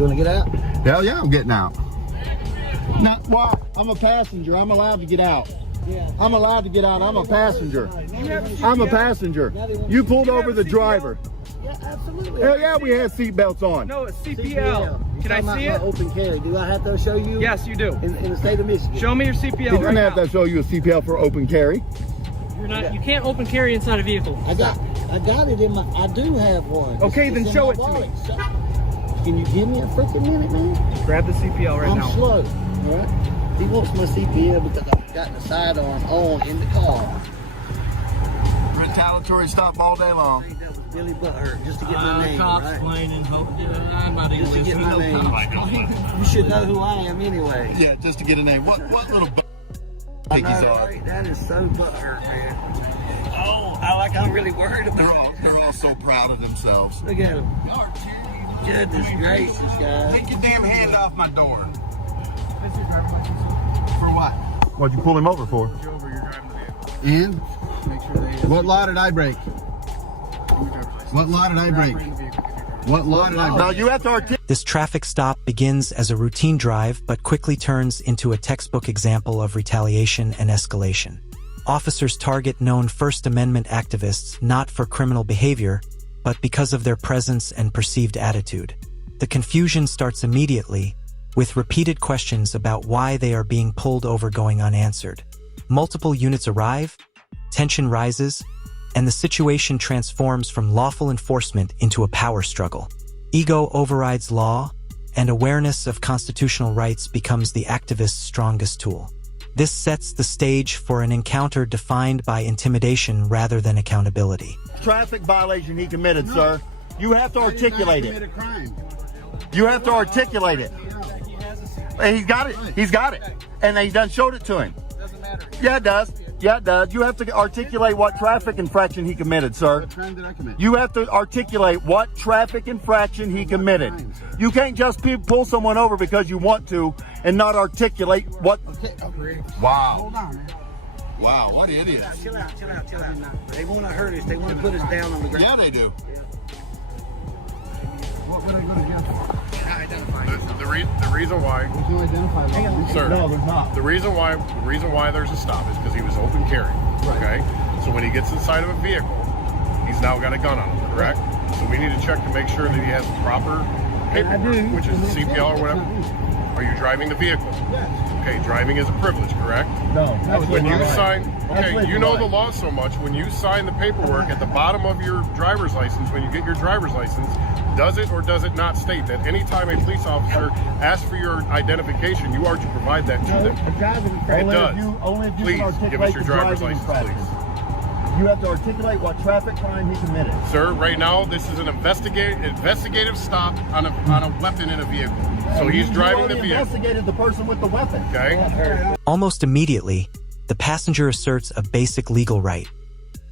You want to get out? Hell yeah, I'm getting out. Now, why? I'm a passenger. I'm allowed to get out. Yeah. I'm allowed to get out. I'm a passenger. I'm a passenger. You pulled over the driver. Yeah, absolutely. Hell yeah, we had seatbelts on. No, it's CPL. Can I see it? Open carry. Do I have to show you? Yes, you do. In the state of Michigan. Show me your CPL. He doesn't right have now. to show you a CPL for open carry. You're not. You can't open carry inside a vehicle. I got it in my. I do have one. Okay, then in show my it to wallet. me. Can you give me a freaking minute, man? Grab the CPL right now. I'm slow. All right. He wants my CPL because I've got the sidearm on in the car. Retaliatory stop all day long. That was Billy Butthurt just to get my name, cops right? playing, Just to get my name. You should know who I am anyway. Yeah, just to get a name. What little I know, piggies are? right? That is so butthurt, man. Oh, I'm really worried about it. They're all so proud of themselves. Look at him. Goodness gracious, guys. Take your damn hand off my door. For what? What'd you pull him over for? And? What law did I break? What law did I break? What law did I break? Now you have to articulate. This traffic stop begins as a routine drive but quickly turns into a textbook example of retaliation and escalation. Officers target known First Amendment activists not for criminal behavior, but because of their presence and perceived attitude. The confusion starts immediately, with repeated questions about why they are being pulled over going unanswered. Multiple units arrive, tension rises, and the situation transforms from lawful enforcement into a power struggle. Ego overrides law, and awareness of constitutional rights becomes the activist's strongest tool. This sets the stage for an encounter defined by intimidation rather than accountability. Traffic violation he committed, sir. You have to articulate it. You have to articulate it. He's got it. He's got it. And they done showed it to him. Yeah, it does. Yeah, it does. You have to articulate what traffic infraction he committed, sir. What crime did I commit? You have to articulate what traffic infraction he committed. You can't just pull someone over because you want to and not articulate what. Wow. Hold on, man. Wow, what idiots. Chill out. They want to hurt us. They want to put us down on the ground. Yeah, they do. What would I go to jail for? The reason why, There's no identifier law. sir, No, there's not. the reason why there's a stop is because he was open carry. Okay, so when he gets inside of a vehicle, he's now got a gun on him, correct? So we need to check to make sure that he has proper paperwork, which is the CPL or whatever. Are you driving the vehicle? Yes. Okay, driving is a privilege, correct? No. When you sign, That's okay, you know the law so much. When you sign the paperwork at the bottom of your driver's license, when you get your driver's license, does it or does it not state that any time a police officer asks for your identification, you are to provide that to them? It does. Only if you Please can articulate give us your the driver's driving license, infraction. please. You have to articulate what traffic crime he committed. Sir, right now this is an investigative stop on a weapon in a vehicle. So he's driving the You vehicle. investigated the person with the weapon. Okay. Almost immediately, the passenger asserts a basic legal right: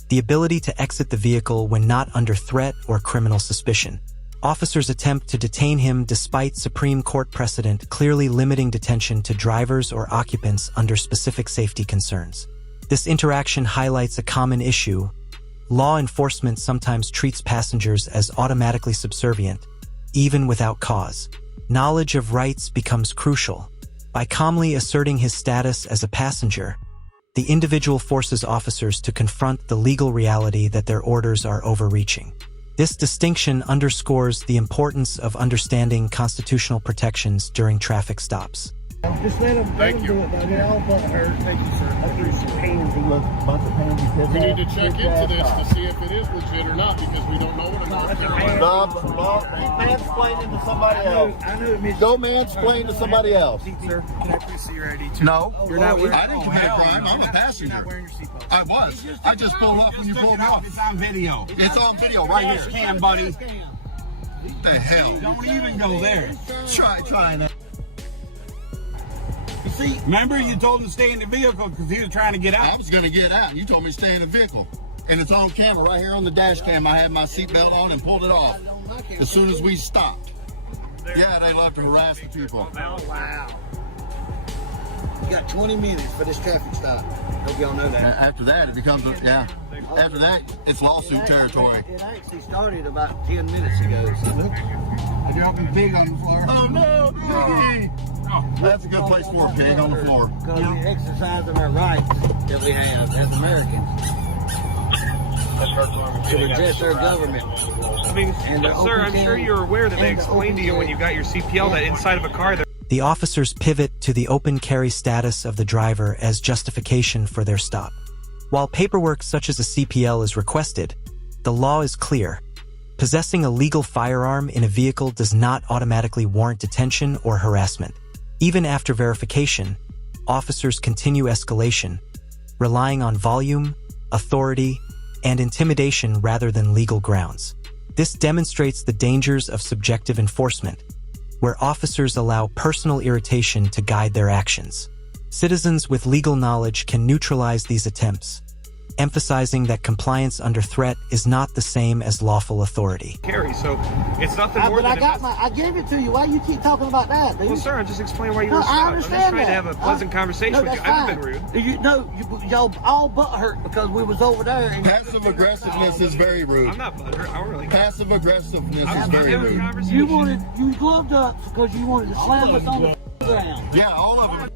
the ability to exit the vehicle when not under threat or criminal suspicion. Officers attempt to detain him despite Supreme Court precedent clearly limiting detention to drivers or occupants under specific safety concerns. This interaction highlights a common issue. Law enforcement sometimes treats passengers as automatically subservient, even without cause. Knowledge of rights becomes crucial. By calmly asserting his status as a passenger, the individual forces officers to confront the legal reality that their orders are overreaching. This distinction underscores the importance of understanding constitutional protections during traffic stops. Just let them, Thank you. do it, though. They're all butthurt. Thank you, sir. I think some pansy. Bunch of pansy kids. We need to check into this to see if it is legit or not because we don't know what it is. Stop. Mansplaining to somebody else. I knew it meant Go mansplain to somebody else. Sir, can I please see your ID too? No. You're not wearing. I didn't commit a crime. I'm a You're passenger. not wearing your seatbelt. I was. I just pulled up when you pulled off. It's on video. It's on video right Dash here. cam, buddy. What the hell? Don't even go there. Try that. You see, Remember, you told him to stay in the vehicle because he was trying to get I out. was going to get out. You told me to stay in the vehicle. And it's on camera right here on the dash cam. I had my seatbelt on and pulled it off as soon as we stopped. Yeah, they love to harass the people. wow. You got 20 minutes for this traffic stop. Hope y'all know that. After that, it becomes, after that, it's lawsuit territory. It actually started about 10 minutes ago. So Dropping pig on the floor. Oh no, piggy! That's a good place for a pig on the floor. Because we're exercising our rights that we have as Americans to resist our government. I mean, And the sir, I'm open sure carry- you're aware that they and the explained to open you when carry- you got your CPL that inside of a car there. The officers pivot to the open carry status of the driver as justification for their stop. While paperwork such as a CPL is requested, the law is clear. Possessing a legal firearm in a vehicle does not automatically warrant detention or harassment. Even after verification, officers continue escalation, relying on volume, authority, and intimidation rather than legal grounds. This demonstrates the dangers of subjective enforcement, where officers allow personal irritation to guide their actions. Citizens with legal knowledge can neutralize these attempts, emphasizing that compliance under threat is not the same as lawful authority. Carry, so it's nothing more But than I gave it to you. Why you keep talking about that? Well, sir, I'm just explaining why you No, were I stopped. I'm just understand trying to that. have a pleasant conversation No, with you. that's I haven't been fine. rude. Y'all all butt hurt because we was over there. And Passive aggressiveness is very rude. I'm not butthurt. I don't really. Passive aggressiveness is I'm very having a rude. conversation. you gloved up because you wanted to slam us on the ground. Yeah, all of them.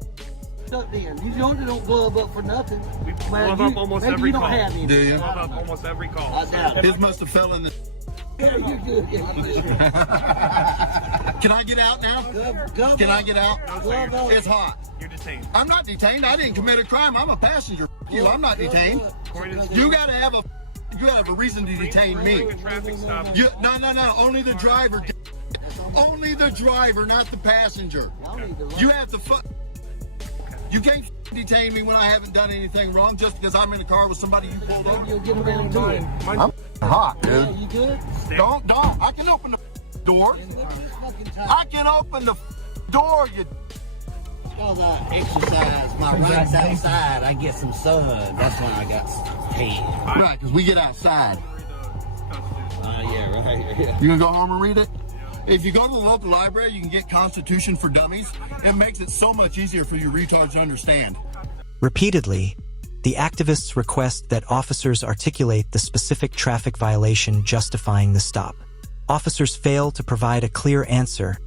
Up then. You don't glove up for nothing. We Man, glove you- up almost maybe every you don't call. have any. Do you? Glove up almost every call. I doubt it. His must have fell in the... Yeah, you good. Can I get out now? Can I get out? Glove up. It's hot. You're detained. I'm not detained. I didn't commit a crime. I'm a passenger. You, I'm not detained. You gotta have a reason to detain me. A traffic stop. No. Only the driver. Only the driver, not the passenger. You have to You can't detain me when I haven't done anything wrong just because I'm in a car with somebody you pulled over. You'll get around to it. I'm hot, Yeah, dude. you good? Don't. I can open the door. I can open the door, you... Because I exercise my rights outside, I get some sun. That's why I got paid. Right, because we get outside. Yeah, right. You gonna go home and read it? If you go to the local library, you can get Constitution for Dummies. It makes it so much easier for you retards to understand. Repeatedly, the activists request that officers articulate the specific traffic violation justifying the stop. Officers fail to provide a clear answer,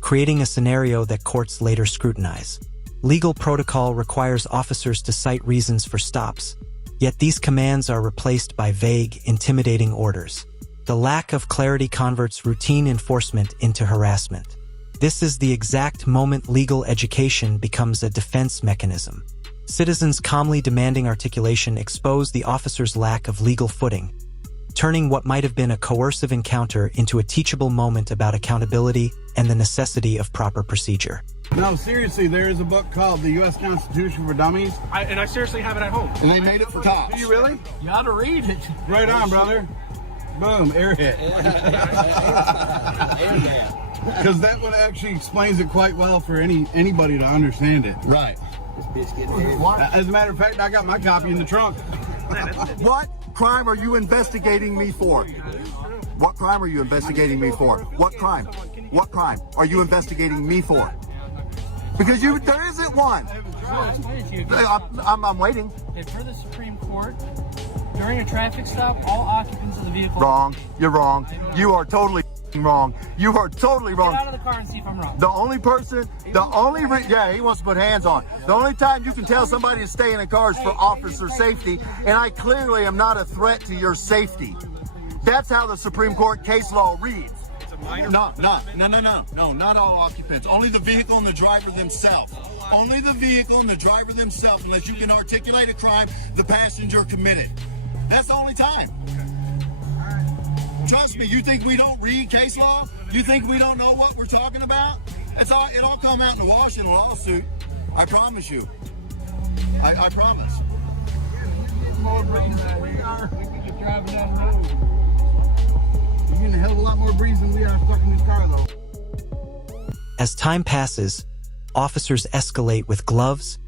creating a scenario that courts later scrutinize. Legal protocol requires officers to cite reasons for stops, yet these commands are replaced by vague, intimidating orders. The lack of clarity converts routine enforcement into harassment. This is the exact moment legal education becomes a defense mechanism. Citizens calmly demanding articulation expose the officer's lack of legal footing, turning what might have been a coercive encounter into a teachable moment about accountability and the necessity of proper procedure. No, seriously, there is a book called The U.S. Constitution for Dummies. And I seriously have it at home. And they made it for cops. Do you really? You ought to read it. Right on, brother. Boom, airhead. Because that one actually explains it quite well for anybody to understand it. Right. As a matter of fact, I got my copy in the trunk. What crime are you investigating me for? What crime are you investigating me for? What crime? What crime are you investigating me for? Because there isn't one. I'm waiting. And for the Supreme Court, during a traffic stop, all occupants of the vehicle... Wrong. You're wrong. You are totally wrong. You are totally wrong. Get out of the car and see if I'm wrong. The only person, yeah, he wants to put hands on. The only time you can tell somebody to stay in a car is for officer safety, and I clearly am not a threat to your safety. That's how the Supreme Court case law reads. No, not all occupants. Only the vehicle and the driver themselves. Only the vehicle and the driver themselves, unless you can articulate a crime the passenger committed. That's the only time. Trust me, you think we don't read case law? You think we don't know what we're talking about? It all come out in the wash in a lawsuit. I promise you. I promise. More breeze than we are. We just driving down the road. You're getting a hell of a lot more breeze than we are stuck in this car, though. As time passes, officers escalate with gloves,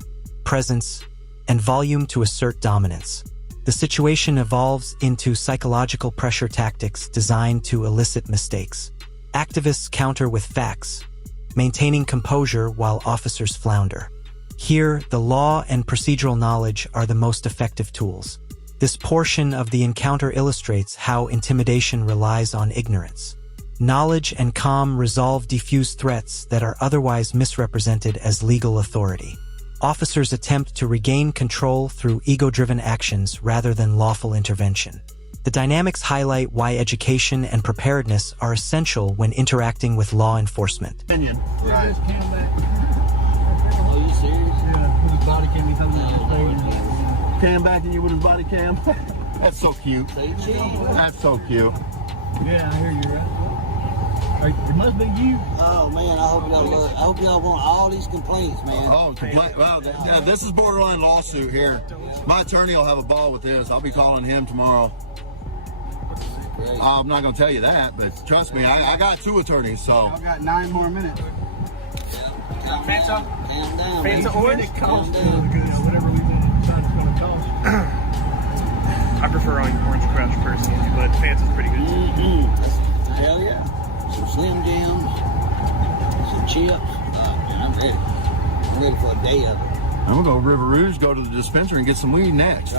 presence, and volume to assert dominance. The situation evolves into psychological pressure tactics designed to elicit mistakes. Activists counter with facts, maintaining composure while officers flounder. Here, the law and procedural knowledge are the most effective tools. This portion of the encounter illustrates how intimidation relies on ignorance. Knowledge and calm resolve diffuse threats that are otherwise misrepresented as legal authority. Officers attempt to regain control through ego-driven actions rather than lawful intervention. The dynamics highlight why education and preparedness are essential when interacting with law enforcement. Opinion. Right. Are you serious? His body can be holding it. Cam backing you with his body cam. That's so cute. Say cheese. That's so cute. Yeah, I hear you, right? It must be you. Oh man, I hope y'all want all these complaints, man. Oh, wow, yeah, this is borderline lawsuit here. My attorney will have a ball with this. I'll be calling him tomorrow. Great. I'm not going to tell you that, but trust me, I got 2 attorneys, so. I've got 9 more minutes. Calm Fanta? down. Calm down. Fanta man. orange? Calm down. Whatever we decide it's going to cost. I prefer Orange Crush personally, but Fanta's pretty good too. Hell yeah. Some Slim Jims, some chips. Man, I'm ready. I'm ready for a day of it. I'm going to go to River Rouge, go to the dispensary and get some weed next.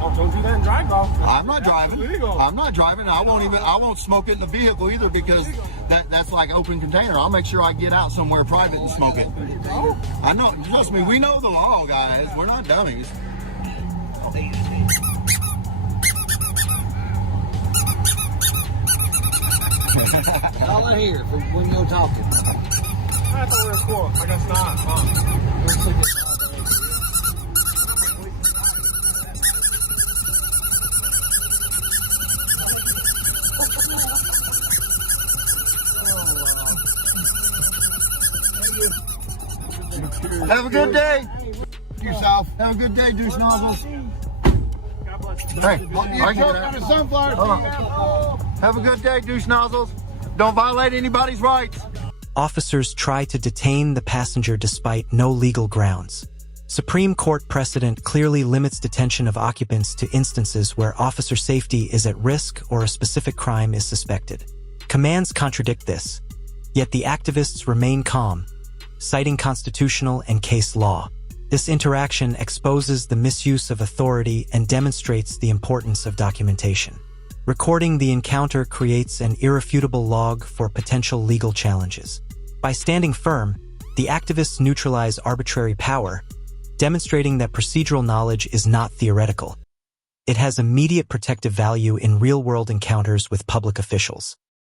Oh, don't do that and drive off. I'm not driving. Illegal. I'm not driving. I won't smoke it in the vehicle either because that's like open container. I'll make sure I get out somewhere private and smoke it. I know. Trust me, we know the law, guys. We're not dummies. All I hear from when you're talking. I thought we were cool. I guess not. Have a good day. Yourself. Have a good day, douche nozzles. God bless you. Hey, I got a sunflower. have a good day, douche nozzles. Don't violate anybody's rights. Officers try to detain the passenger despite no legal grounds. Supreme Court precedent clearly limits detention of occupants to instances where officer safety is at risk or a specific crime is suspected. Commands contradict this, yet the activists remain calm, citing constitutional and case law. This interaction exposes the misuse of authority and demonstrates the importance of documentation. Recording the encounter creates an irrefutable log for potential legal challenges. By standing firm, the activists neutralize arbitrary power, demonstrating that procedural knowledge is not theoretical. It has immediate protective value in real-world encounters with public officials.